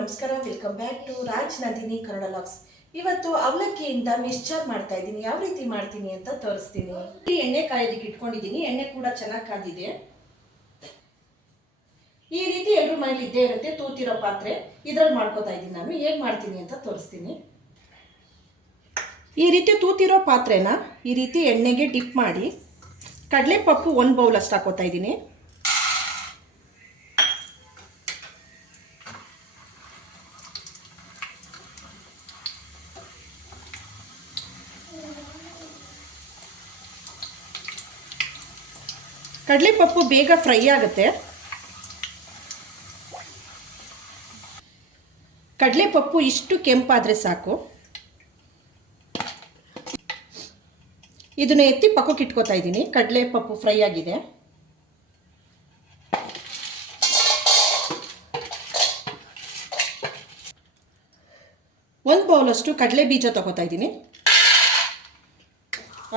ನಮಸ್ಕಾರ welcome back to Raj Nandini Kannada LOX ಇವತ್ತು ಅವಲಕ್ಕಿಯಿಂದ ಮಿಕ್ಸ್ಚರ್ ಮಾಡ್ತಾ ಇದ್ದೀನಿ. ಯಾವ ರೀತಿ ಮಾಡ್ತೀನಿ ಅಂತ ತೋರಿಸ್ತೀನಿ. ಈ ಎಣ್ಣೆ ಕಾಯೋದಕ್ಕೆ ಇಟ್ಕೊಂಡಿದ್ದೀನಿ. ಎಣ್ಣೆ ಕೂಡ ಚೆನ್ನಾಗಿ ಕಾದಿದೆ ಈ ರೀತಿ ಎಲ್ಲರೂ ಮನೇಲಿ ಇದ್ದೇ ಇರುತ್ತೆ, ತೂತಿರೋ ಪಾತ್ರೆ. ಇದ್ರಲ್ಲಿ ಮಾಡ್ಕೋತಾ ಇದ್ದೀನಿ ನಾನು. ಹೇಗೆ ಮಾಡ್ತೀನಿ ಅಂತ ತೋರಿಸ್ತೀನಿ. ಈ ರೀತಿ ತೂತಿರೋ ಪಾತ್ರೆನ ಈ ರೀತಿ ಎಣ್ಣೆಗೆ ಡಿಪ್ ಮಾಡಿ ಕಡಲೆ ಪಪ್ಪು ಒಂದು ಬೌಲ್ ಅಷ್ಟು ಹಾಕೋತಾ ಇದ್ದೀನಿ. ಕಡಲೆಪಪ್ಪು ಬೇಗ ಫ್ರೈ ಆಗುತ್ತೆ. ಕಡಲೆ ಪಪ್ಪು ಇಷ್ಟು ಕೆಂಪಾದರೆ ಸಾಕು. ಇದನ್ನ ಎತ್ತಿ ಪಕ್ಕಕ್ಕೆ ಇಟ್ಕೋತಾ ಇದ್ದೀನಿ. ಕಡಲೆಪಪ್ಪು ಫ್ರೈ ಆಗಿದೆ. ಒಂದು ಬೌಲಷ್ಟು ಕಡಲೆ ಬೀಜ ತಗೋತಾ ಇದ್ದೀನಿ.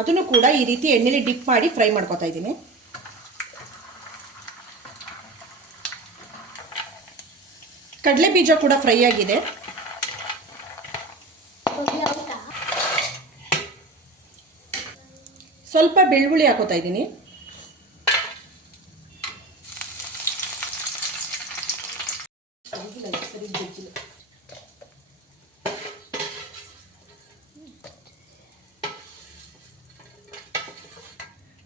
ಅದನ್ನು ಕೂಡ ಈ ರೀತಿ ಎಣ್ಣೆಲಿ ಡಿಪ್ ಮಾಡಿ ಫ್ರೈ ಮಾಡ್ಕೋತಾ ಇದ್ದೀನಿ. ಕಡಲೆ ಬೀಜ ಕೂಡ ಫ್ರೈ ಆಗಿದೆ. ಸ್ವಲ್ಪ ಬೆಳ್ಳುಳ್ಳಿ ಹಾಕೋತಾ ಇದ್ದೀನಿ.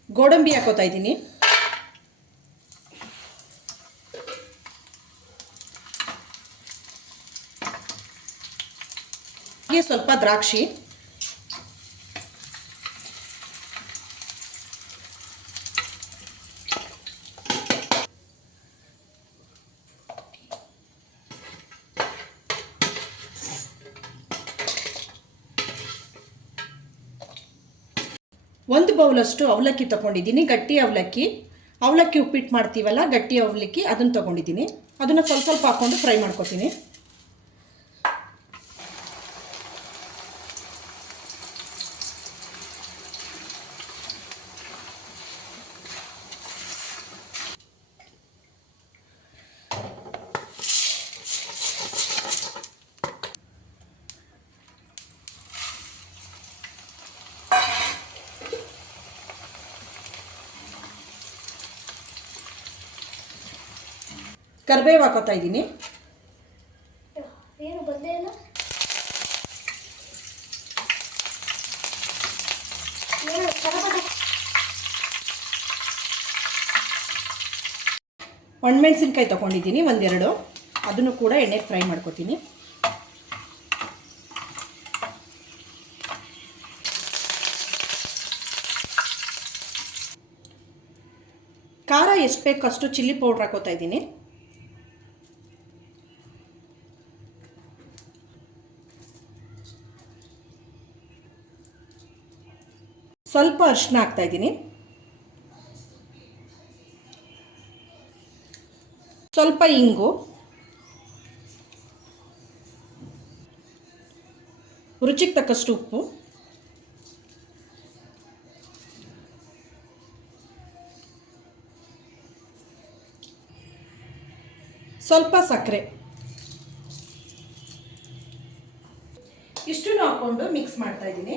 ಗೋಡಂಬಿ ಹಾಕೋತಾ ಇದ್ದೀನಿ. ಹಾಗೆ ಸ್ವಲ್ಪ ದ್ರಾಕ್ಷಿ. ಒಂದು ಬೌಲಷ್ಟು ಅವಲಕ್ಕಿ ತಗೊಂಡಿದ್ದೀನಿ, ಗಟ್ಟಿ ಅವಲಕ್ಕಿ. ಅವಲಕ್ಕಿ ಉಪ್ಪಿಟ್ಟು ಮಾಡ್ತೀವಲ್ಲ, ಗಟ್ಟಿ ಅವಲಕ್ಕಿ, ಅದನ್ನು ತಗೊಂಡಿದ್ದೀನಿ. ಅದನ್ನು ಸ್ವಲ್ಪ ಸ್ವಲ್ಪ ಹಾಕ್ಕೊಂಡು ಫ್ರೈ ಮಾಡ್ಕೊತೀನಿ. ಕರಿಬೇವು ಹಾಕೋತಾ ಇದ್ದೀನಿ. ಏನು ಬಂದೇ ಇಲ್ಲ? ಒಣಮೆಣಸಿನ್ಕಾಯಿ ತೊಗೊಂಡಿದ್ದೀನಿ ಒಂದೆರಡು. ಅದನ್ನು ಕೂಡ ಎಣ್ಣೆ ಫ್ರೈ ಮಾಡ್ಕೊತೀನಿ. ಖಾರ ಎಷ್ಟು ಬೇಕು ಅಷ್ಟು ಚಿಲ್ಲಿ ಪೌಡ್ರ್ ಹಾಕೋತಾ ಇದ್ದೀನಿ. ಸ್ವಲ್ಪ ಅರಿಶಿನ ಹಾಕ್ತಾ ಇದ್ದೀನಿ. ಸ್ವಲ್ಪ ಇಂಗು. ರುಚಿಗೆ ತಕ್ಕಷ್ಟು ಉಪ್ಪು. ಸ್ವಲ್ಪ ಸಕ್ಕರೆ. ಇಷ್ಟನ್ನು ಹಾಕ್ಕೊಂಡು ಮಿಕ್ಸ್ ಮಾಡ್ತಾ ಇದ್ದೀನಿ.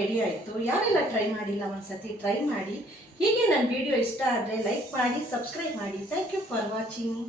ರೆಡಿ ಆಯಿತು. ಯಾರೆಲ್ಲ ಟ್ರೈ ಮಾಡಿಲ್ಲ ಒಂದ್ಸತಿ ಟ್ರೈ ಮಾಡಿ. ಹೀಗೆ ನನ್ನ ವಿಡಿಯೋ ಇಷ್ಟ ಆದರೆ ಲೈಕ್ ಮಾಡಿ ಸಬ್ಸ್ಕ್ರೈಬ್ ಮಾಡಿ. Thank you for watching